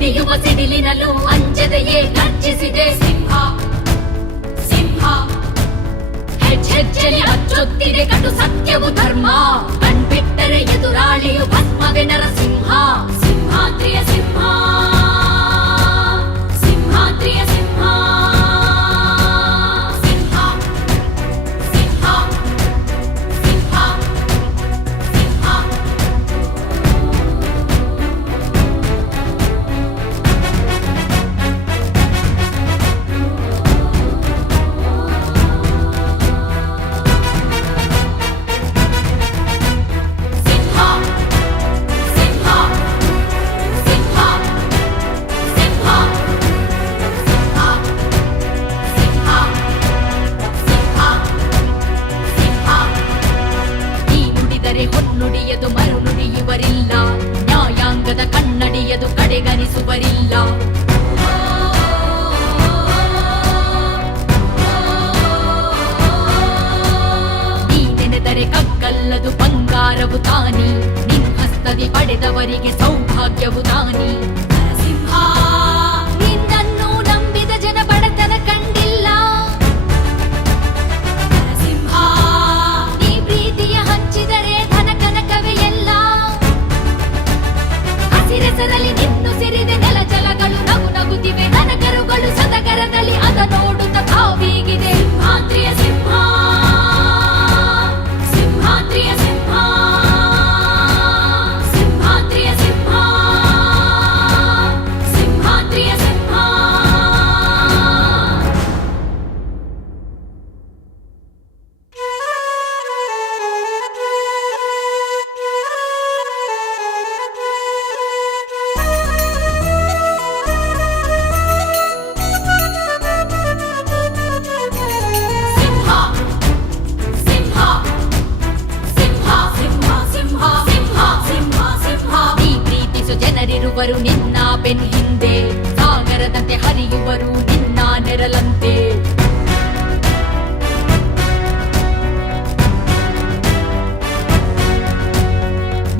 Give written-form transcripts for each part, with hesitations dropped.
ಸಿಡಿಯುವ ಸಿಡಿಲಿನಲ್ಲೂ ಅಂಜದೆಯೇ ಗರ್ಜಿಸಿದೆ ಸಿಂಹ ಸಿಂಹ ಹೆಜ್ಜೆಲ್ಲಿ ಅಚ್ಚೊತ್ತಿದೆ ಕಟು ಸತ್ಯವು ಧರ್ಮ ಕಣ್ಬಿಟ್ಟರೆ ಎದುರಾಳಿಯು ಭಸ್ಮವೆ ನರಸಿಂಹ ಸಿಂಹಾದ್ರಿಯ ಸಿಂಹ ಸಿಂಹಾದ್ರಿಯ ಸಿಂಹ ಸಿಂಹ ಸಿಂಹ ಸಿಂಹ ಸಿಂಹ ಹೊನ್ನುಡಿಯದು ಮರುನುಡಿಯುವರಿಲ್ಲ ನ್ಯಾಯಾಂಗದ ಕಣ್ಣಡಿಯದು ಕಡೆಗಣಿಸುವರಿಲ್ಲ ನೀ ನೆನೆದರೆ ಕಗ್ಗಲ್ಲದು ಬಂಗಾರವು ತಾನಿ ನಿನ್ ಹಸ್ತದಿ ಪಡೆದವರಿಗೆ ಸೌಭಾಗ್ಯವು ತಾನಿ ನರಸಿಂಹ ನಿನ್ನನ್ನು ನಂಬಿದ ಜನ ಬಡತನ ಕಂಡಿಲ್ಲ ನರಸಿಂಹ ನೀ ಪ್ರೀತಿಯ ಹಂಚಿದರೆ ಹಸಿರೆಸರಲ್ಲಿ ನಿನ್ನು ಸಿರಿದೆ ನೆಲ ಜಲಗಳು ನಗು ನಗುತ್ತಿವೆ ನನಗರುಗಳು ಸದಗರದಲ್ಲಿ ಅದ ನೋಡುತ್ತ ಕಾವೀಗಿದೆ ಸಿಂಹಾದ್ರಿಯ ಸಿಂಹ ಸಿಂಹಾದ್ರಿಯ ಸಿಂಹ ಸಿಂಹಾದ್ರಿಯ ಸಿಂಹ ಸಿಂಹಾದ್ರಿಯ ಸಿಂಹ ಜನರಿರುವರು ನಿನ್ನ ಬೆನ್ ಹಿಂದೆ ಸಾಗರದಂತೆ ಹರಿಯುವರು ನಿನ್ನ ನೆರಳಂತೆ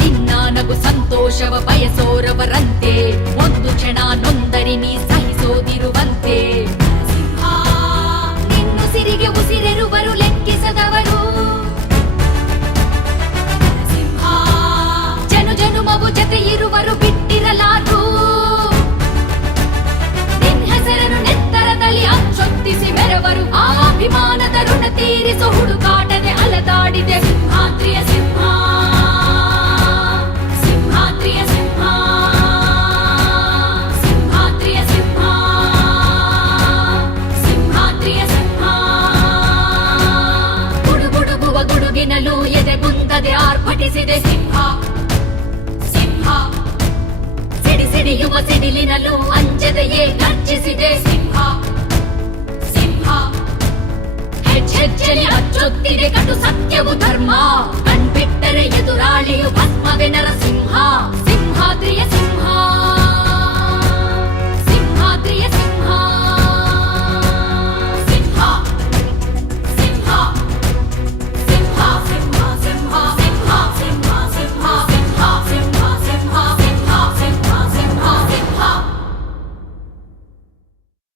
ನಿನ್ನ ನಗು ಸಂತೋಷವ ಬಯಸೋರವರಂತೆ ಒಂದು ಕ್ಷಣ ನೊಂದರಿ ನೀ ಸಹಿಸೋದಿರುವಂತೆ ಸಿಂಹ ನಿನ್ನುಸಿರಿಗೆ ಉಸಿರೆರುವರು ಲೆಕ್ಕಿಸದವರು ಸಿಂಹ ಜನುಮವು ಜತೆ ಇರುವರು ಬಿಟ್ಟಿರಲಾರು ನಿನ್ ಹೆಸರನ್ನು ನೆತ್ತರದಲ್ಲಿ ಅಚ್ಚೊತ್ತಿಸಿ ಮೆರವರು ಆ ಅಭಿಮಾನದ ಋಣ ತೀರಿಸೋ ಹುಡುಕಾಟದೆ ಅಲದಾಡಿದೆ ಸಿಂಹಾದ್ರಿಯ ಸಿಂಹ ಸಿಂಹಾದ್ರಿಯ ಸಿಂಹ ಸಿಂಹಾದ್ರಿಯ ಸಿಂಹ ಸಿಂಹಾದ್ರಿಯ ಸಿಂಹ ಗುಡುಗುಡುಗುವ ಗುಡುಗಿನಲ್ಲೂ ಎದೆಗುಂದದೆ ಆರ್ಭಟಿಸಿದೆ ಸಿಂಹ ಸಿಡಿಯುವ ಸಿಡಿಲಿನಲ್ಲೂ ಅಂಜದೆಯೇ ಗರ್ಜಿಸಿದೆ ಸಿಂಹ ಸಿಂಹ ಹೆಜ್ಜೆಲ್ಲಿ ಅಚ್ಚೊತ್ತಿದೆ ಕಟು ಸತ್ಯವು ಧರ್ಮ ಕಣ್ಬಿಟ್ಟರೆ ಎದುರಾಳಿಯು ಭಸ್ಮವೆ ನರಸಿಂಹ ಸಿಂಹಾದ್ರಿಯ